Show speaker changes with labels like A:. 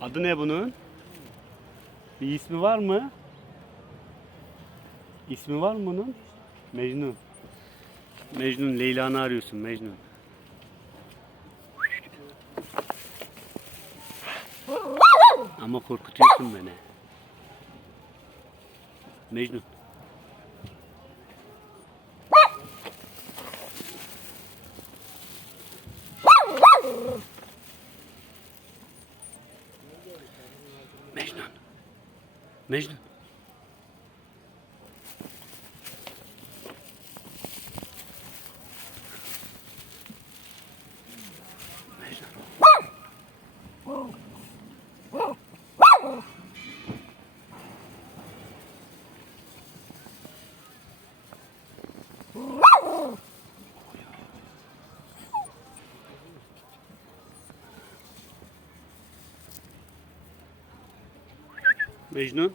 A: Adı ne bunun? Bir ismi var mı? İsmi var mı bunun? Mecnun. Mecnun, Leyla'nı arıyorsun Mecnun. Ama korkutuyorsun beni. Mecnun. Mecnun. Mecnun. Mecnun. Mecnun.